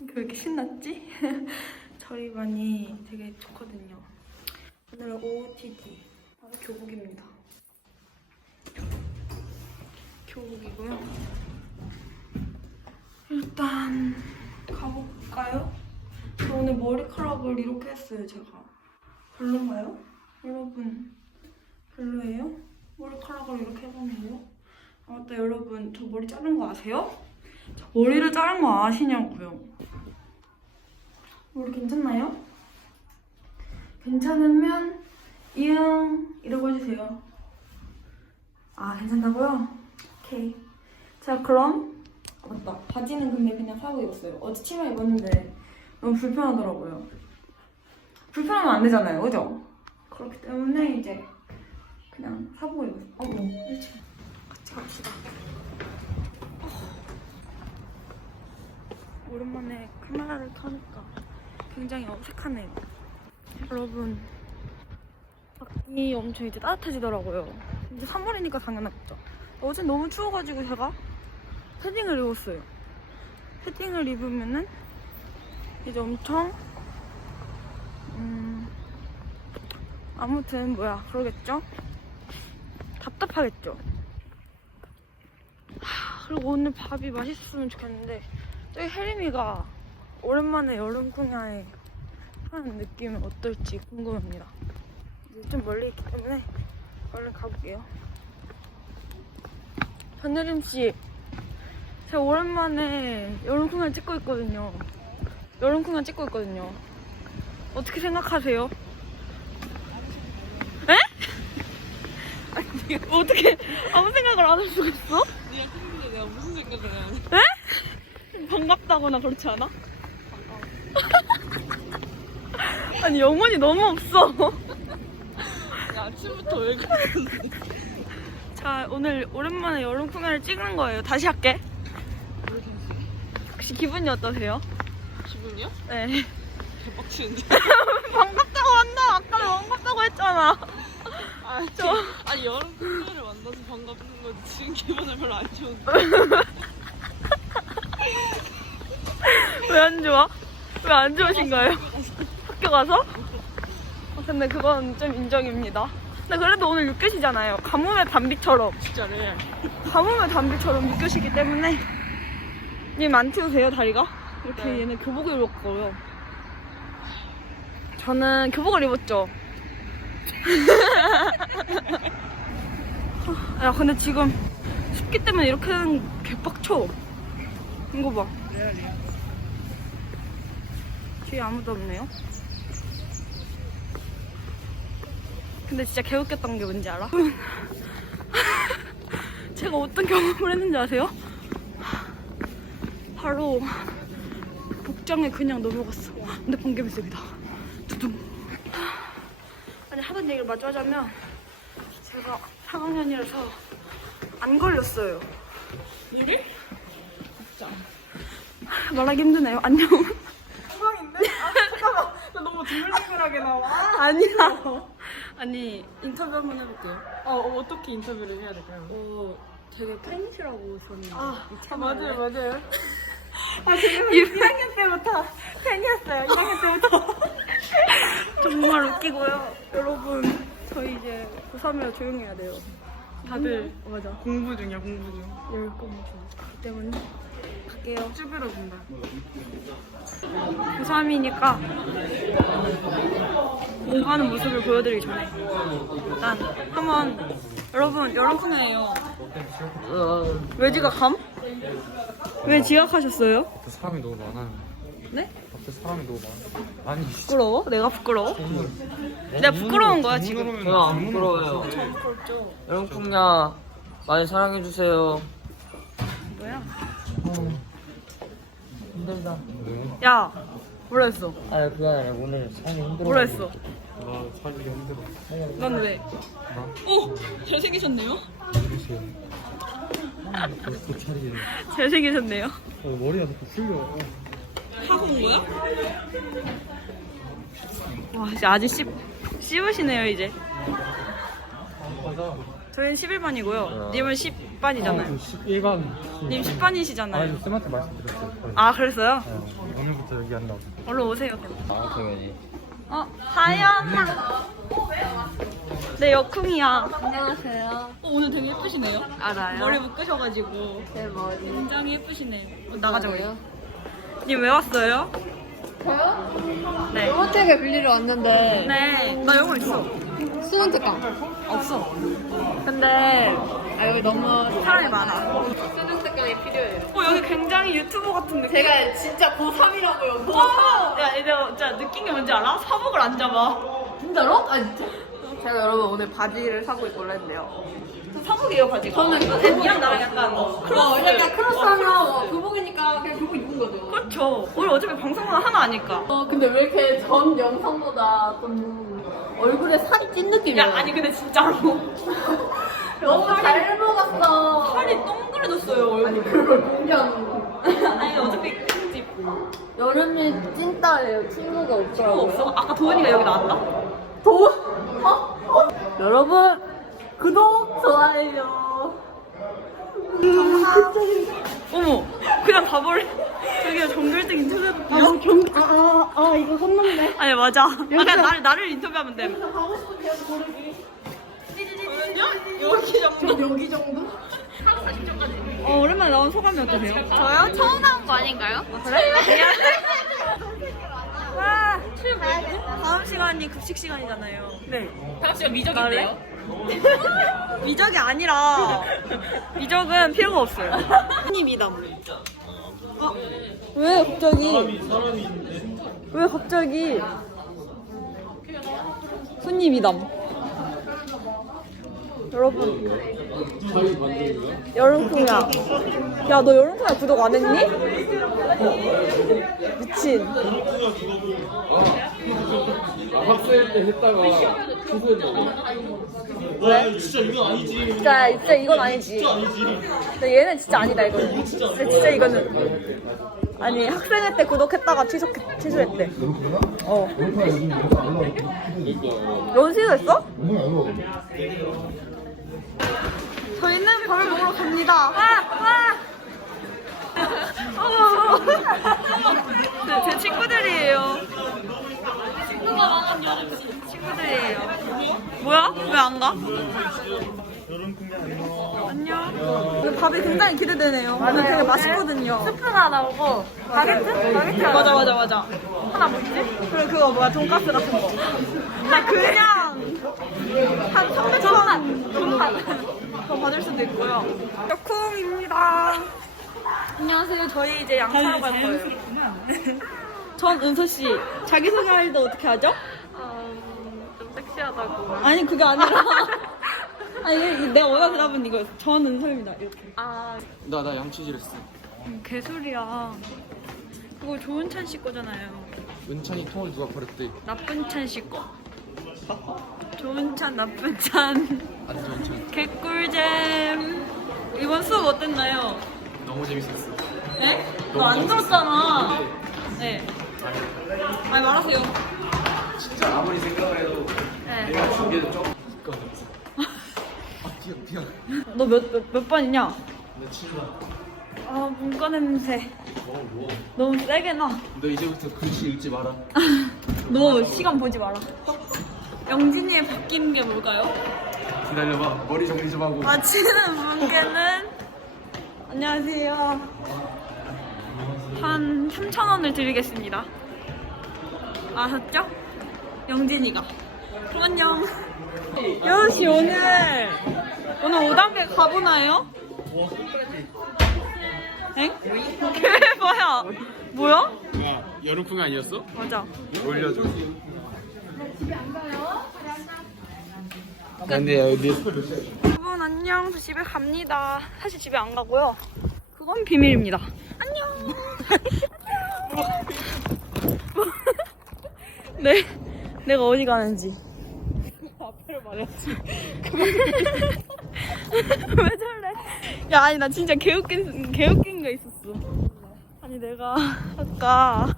왜 이렇게 신났지? 저희 반이 되게 좋거든요. 오늘은 OOTD, 바로 교복입니다. 교복이고요. 일단 가볼까요? 저 오늘 머리카락을 이렇게 했어요, 제가. 별론가요? 여러분, 별로예요? 머리카락을 이렇게 해봤는데요? 아, 맞다, 여러분. 저 머리 자른 거 아세요? 저 머리를 자른 거 아시냐고요? 머리 괜찮나요? 괜찮으면 이응 이라고 해주세요. 아, 괜찮다고요? 오케이. 자, 그럼 아, 맞다. 바지는 근데 그냥 사고 입었어요. 어제 치마 입었는데 너무 불편하더라고요. 불편하면 안 되잖아요, 그죠? 그렇기 때문에 이제 그냥 사보고 입었어요. 어머, 일찍 같이 갑시다. 어. 오랜만에 카메라를 켜니까 굉장히 어색하네요. 여러분, 밖이 엄청 이제 따뜻해지더라고요. 이제 3월이니까 당연하겠죠. 어제 너무 추워가지고 제가 패딩을 입었어요. 패딩을 입으면은 이제 엄청 음 아무튼 뭐야 그러겠죠? 답답하겠죠? 하, 그리고 오늘 밥이 맛있었으면 좋겠는데 저희 혜림이가 오랜만에 여름 궁야에 하는 느낌은 어떨지 궁금합니다. 이제 좀 멀리 있기 때문에 얼른 가볼게요. 전혜림 씨, 제가 오랜만에 여름 궁야 찍고 있거든요. 여름 궁야 찍고 있거든요. 어떻게 생각하세요? 에? 아니, 어떻게 아무 생각을 안 할 수가 있어? 네가 찍는데 내가 무슨 생각을 해야 돼? 반갑다거나 그렇지 않아? 아니 영혼이 너무 없어. 야, 아침부터 왜 그래? 자 오늘 오랜만에 여름 풍야를 찍는 거예요. 다시 할게. 혹시 기분이 어떠세요? 기분이야? 네. 대박치는데? 반갑다고 한다. 아까 반갑다고 했잖아. 아, 저- 아니, 여름 풍년을 만나서 반갑는 거지. 지금 기분은 별로 안 좋은데. 왜 안 좋아? 왜 안 좋으신가요? 학교 가서? 어, 근데 그건 좀 인정입니다. 근데 그래도 오늘 6교시잖아요. 가뭄의 단비처럼. 진짜래. 가뭄의 단비처럼 6교시기 때문에 님 안 튀우세요 다리가? 이렇게 네. 얘는 교복을 입었고요. 저는 교복을 입었죠. 야 근데 지금 습기 때문에 이렇게 게 개빡쳐. 이거 봐. 레알이야. 뒤에 아무도 없네요. 근데 진짜 개웃겼던 게 뭔지 알아? 제가 어떤 경험을 했는지 아세요? 바로 복장에 그냥 넘어갔어. 근데 번개불색이다. 두둥. 아니 하던 얘기를 마저 하자면 제가 3학년이라서 안 걸렸어요. 우리? 진짜. 말하기 힘드네요. 안녕. 둥글둥글하게 나와. 아니야. 아니 인터뷰 한번 해볼게요. 어, 어, 어떻게 인터뷰를 해야 될까요? 어, 되게 팬이시라고 저는 아, 이 아, 채널에. 맞아요, 맞아요. 아, 제가 1학년 때부터 팬이었어요. 1학년 때부터. 정말 웃기고요. 여러분, 저희 이제 고3이라 조용해야 돼요. 다들 어, 맞아. 공부 중이야, 공부 중. 열공이 좀. 그렇기 때문에 갈게요. 쭈그러 준다. 고3이니까 공부하는 모습을 보여드리기 전에 일단 한번 여러분 코너예요. 왜 지각함? 왜 지각하셨어요? 앞에 사람이 너무 많아요. 네? 앞에 사람이 너무 많아. 아니, 씨. 부끄러워? 내가 부끄러워? 내가 부끄러운 거야 지금. 지금. 저요 안 부끄러워요. 부끄럽죠. 여러분 풍냐 많이 사랑해 주세요. 뭐야? 힘들다. 야, 뭐라 했어? 아 그게 아니라 오늘 삶이 힘들어. 뭐라 했어? 나 살기가 힘들어. 넌 왜? 나? 어, 잘생기셨네요. 그래서. 아, 그 차리네. 잘생기셨네요. 어, 머리가 자꾸 풀려. 하고 온 거야? 와, 이제 아주 씹, 씹으시네요, 이제. 맞아. 저희는 11반이고요. 어. 님은 10 반이잖아요. 1반. 님 아, 10반이시잖아요. 저 쌤한테 말씀드렸어요. 아, 그랬어요? 어, 오늘부터 여기 한다고. 얼른 오세요. 아 당연히 어, 하연아. 네, 여쿵이야. 안녕하세요. 어, 오늘 되게 예쁘시네요. 알아요. 머리 묶으셔가지고 제 머리. 굉장히 예쁘시네요. 어, 나가자 우리. 님 왜 왔어요? 저요? 네. 호텔에 빌리러 왔는데 네, 나 영어 있어. 수능 특강. 없어. 근데 아 여기 너무 사람이 많아. 수능 특강이 필요해요. 어, 여기 굉장히 유튜버 같은 느낌. 제가 진짜 고3이라고요. 어! 야, 이제 진짜 느낀 게 뭔지 알아? 사복을 안 잡아. 진짜로? 아 진짜? 제가 여러분 오늘 바지를 사고 입고 올랬는데요. 저 사복이에요, 바지가. 저는 니랑 나랑 약간 크로스. 어, 약간 크로스하면 어, 교복이니까 그냥 교복 입은 거죠. 그렇죠. 우리 어차피 방송은 하나 아니까. 어 근데 왜 이렇게 전 영상보다 좀 얼굴에 살이 찐 느낌이야? 야, 아니 근데 진짜로. 너무 잘 먹었어. 살이 동그래졌어요, 얼굴이. 그걸 공개하는 거. 아니, 어차피 집 여름이 찐따예요. 친구가 친구 없더라고요. 없어? 아까 도은이가 여기 나왔나? 도 어? 어? 여러분 구독 좋아요. 어머, 그냥 가버려. 여기가 정글등 인터뷰. 아, 경... 아, 아, 아, 이거 섰는데. 아니, 맞아. 아, 그냥 나를, 나를 인터뷰하면 돼. 가고 싶은 계속 고르기. 여기 정도? 여기 정도? 어, 오랜만에 나온 소감이 어떠세요? 저요? 처음 나온 거 아닌가요? 그래? 와, 다음 시간이 급식 시간이잖아요. 네. 다음 시간 미적인데요? 미적이 아니라 미적은 필요가 없어요. 손님이다. 어? 왜 갑자기? 왜 갑자기? 손님이담. 여러분. 여름콩야. 야, 너 여름콩야 구독 안 했니? 미친. 학생 때 했다가 왜? 진짜 이건 아니지. 진짜, 진짜 이건 아니지. 근데 얘는 진짜 아니다, 이거 는. 진짜, 진짜 이거는. 아니, 학생회 때 구독했다가 취소, 취소했대. 어. 연수했어? 저희는 밥을 먹으러 갑니다. 와! 와! 어머, 어머. 네, 제 친구들이에요. 친구 들이에요. 뭐야? 왜 안 가? 안녕. 그 밥이 굉장히 기대되네요. 오늘 되게 맛있거든요. 스프가 나오고 바게트? 바게트 맞아 맞아 맞아. 하나 뭐지? 그리고 그거 뭐야 돈가스 같은 거. 나 그냥 한 300원 원더 받을 수도 있고요. 콩입니다. 안녕하세요. 저희 이제 양사로 갈 거예요. 전 은서 씨 자기 소개할 때 어떻게 하죠? 좀 섹시하다고. 아니 그게 아니라 아니 내가 원하는 대답은 이거였어. 전 은서입니다. 이렇게. 아, 나, 나 양치질 했어. 개소리야. 그거 좋은 찬 씨 거잖아요. 은찬이 통을 누가 버렸대? 나쁜 찬 씨 거. 좋은 찬, 나쁜 찬. 안 좋은 찬. 개꿀잼. 이번 수업 어땠나요? 너무 재밌었어. 네? 너 안 들었잖아. 네. 아니 말하세요. 진짜 아무리 생각을 해도 네. 내가 준비해도 조금 이거였어. 아, 미안, 미안. 너 몇몇몇 번이냐? 나 친구야. 아 문과 냄새. 뭐, 뭐. 너무 세게 나. 너 이제부터 글씨 읽지 마라. 너 시간 보지 마라. 영진이의 바뀐 게 뭘까요? 기다려봐. 머리 정리 좀 하고. 마치는 분께는 안녕하세요. 한 3천 원을 드리겠습니다. 아셨죠? 영진이가. 그럼 안녕. 여우 씨 오늘 오늘 5단계 가보나요? 엥? 그게 뭐야? 뭐야? 여름풍이 아니었어? 맞아. 올려줘. 근데 여기 여러분 안녕. 저 집에 갑니다. 사실 집에 안 가고요. 그건 비밀입니다. 안녕. 네, 내가 어디 가는지. 왜 저래? 야 아니 나 진짜 개웃긴 개웃긴 거 있었어. 아니 내가 아까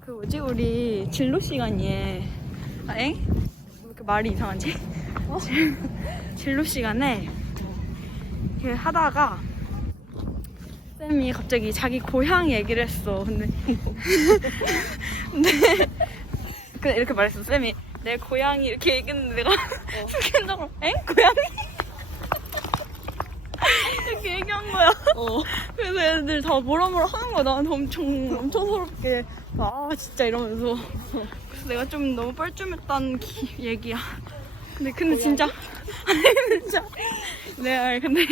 그 뭐지 우리 진로 시간에 아, 엥? 왜 이렇게 말이 이상하지? 진- 진로 시간에 이렇게 하다가 쌤이 갑자기 자기 고향 얘기를 했어. 근데 근데 그 이렇게 말했어. 쌤이 내 고향이 이렇게 얘기했는데 내가 순간적으로 엥? 고향이? 이렇게 얘기한 거야. 그래서 애들 다 뭐라 뭐라 하는 거야. 나한테 엄청 엄청 서럽게. 아 진짜 이러면서. 그래서 내가 좀 너무 뻘쭘했다는 기- 얘기야. 근데 근데 진짜. 아니 진짜. 네 근데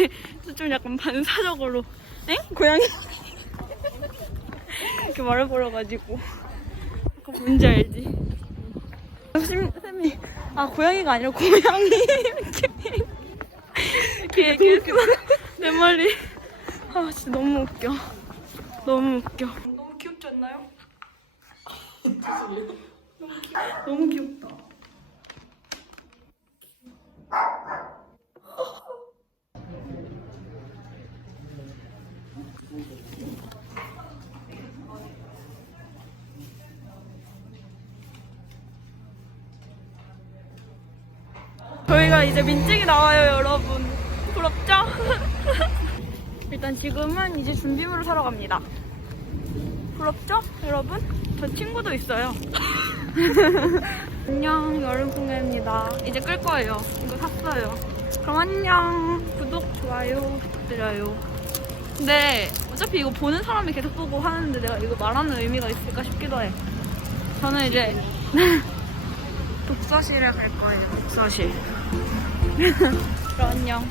좀 약간 반사적으로. 엥? 고양이? 이렇게 말해버려가지고. 그 뭔지 알지? 쌤, 쌤이 아 고양이가 아니라 고양이. 이렇게 이렇게 얘기했어 내 말이 아 진짜 너무 웃겨. 너무 웃겨. 너무 귀엽지 않나요? 너무 귀엽다 저희가 이제 민증이 나와요, 여러분. 부럽죠? 일단 지금은 이제 준비물을 사러 갑니다. 부럽죠, 여러분? 저 친구도 있어요. 안녕, 여름 풍경입니다. 이제 끌 거예요. 이거 샀어요. 그럼 안녕. 구독, 좋아요 부탁드려요. 근데 어차피 이거 보는 사람이 계속 보고 하는데 내가 이거 말하는 의미가 있을까 싶기도 해. 저는 이제 독서실에 갈 거예요. 독서실. 그럼 안녕.